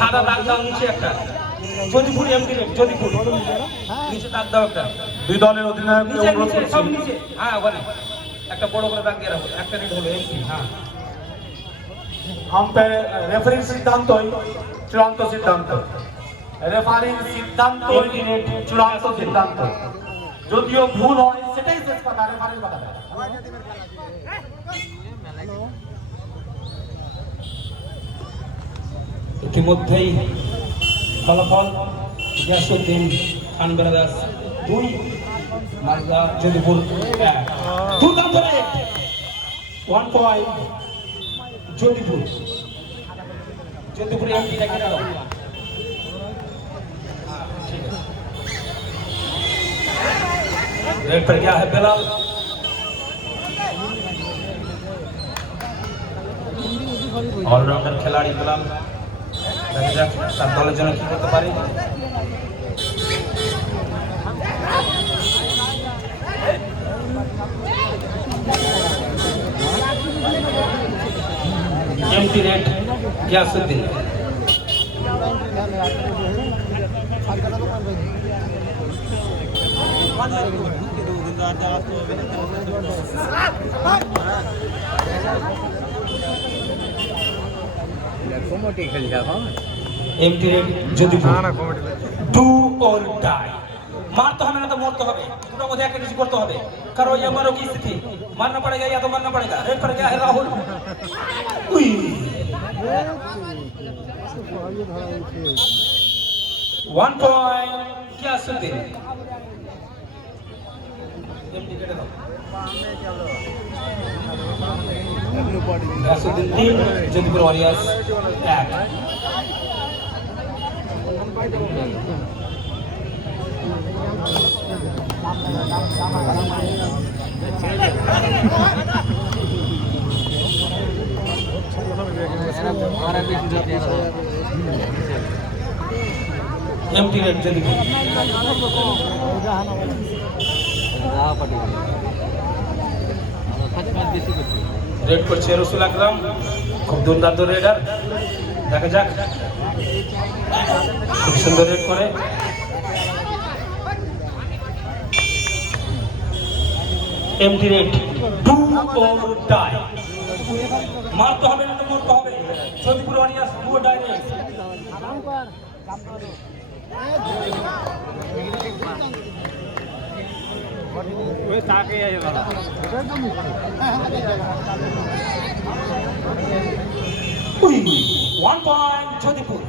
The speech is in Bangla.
সাদা দাগ দাও নিচে একটা যোধপুর এমপি যোধপুর নিচে দাগ দাও একটা দুই দলের অধিনায়ক নিচে সব নিচে হ্যাঁ ওখানে একটা বড় করে দাগ দিয়ে রাখো একটা রেড হলো এমপি হ্যাঁ আম্পায়ার রেফারির সিদ্ধান্তই চূড়ান্ত সিদ্ধান্ত রেফারির সিদ্ধান্তই চূড়ান্ত সিদ্ধান্ত যদিও ভুল হয় সেটাই শেষ কথা রেফারির কথা ইতিমধ্যেই ফলাফল গিয়াসউদ্দিন খান ব্রাদার্স 2 মালদা যোধপুর 1 দুর্দান্ত রেড 1 পয়েন্ট যোধপুর এমপি দেখে দাও रेड पर गया है बिलाल ऑलराउंडर खिलाड़ी बिलाल দেখা যাক তার দলের জন্য কি করতে পারে empty raid Giasuddin empty raid Jodhpur do or die মারতে হবে না তো মরতে হবে দুটোর মধ্যে একটা কিছু করতে হবে কারণ ये मरो की स्थिति मारना पड़ेगा या तो मरना पड़ेगा रेड पर गया है राहुल उई 1 पॉइंट গিয়াসউদ্দিন एमटी কেটে দাও Giasuddin 3 Jodhpur warriors 1 empty raid Jodhpur raid করছে রসুল আকরাম খুব দুর্দান্ত রেডার দেখা যাক খুব সুন্দর রেড করে empty raid do or die মারতে হবে না তো মরতে হবে Jodhpur warriors do or die raid ওই তাকে আইবা 1 পয়েন্ট যোধপুর